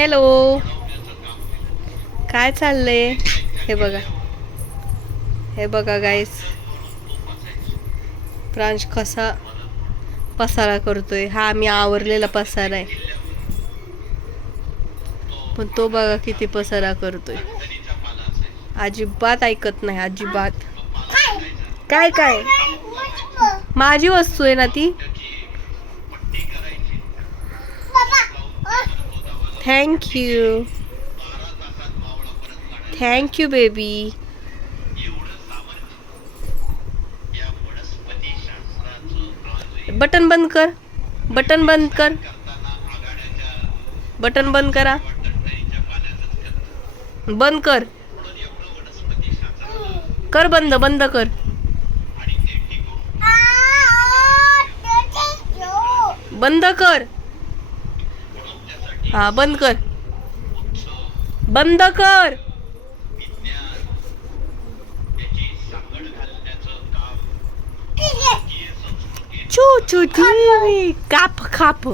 Hello, काय चाललंय? हे बघा, हे बघा गाईस, प्रांश कसा पसारा करतोय. हा मी आवरलेला पसारा आहे, पण तो बघा किती पसारा करतोय. अजिबात ऐकत नाही, अजिबात. काय काय माझी वस्तू आहे ना ती. Thank you, thank you baby. बटन बंद कर, बटन बंद कर, बटन बंद करा, बंद कर, कर बंद, बंद कर. बंद कर. हा बंद कर, बंद कर. छू छू टीव्ही काप खाप.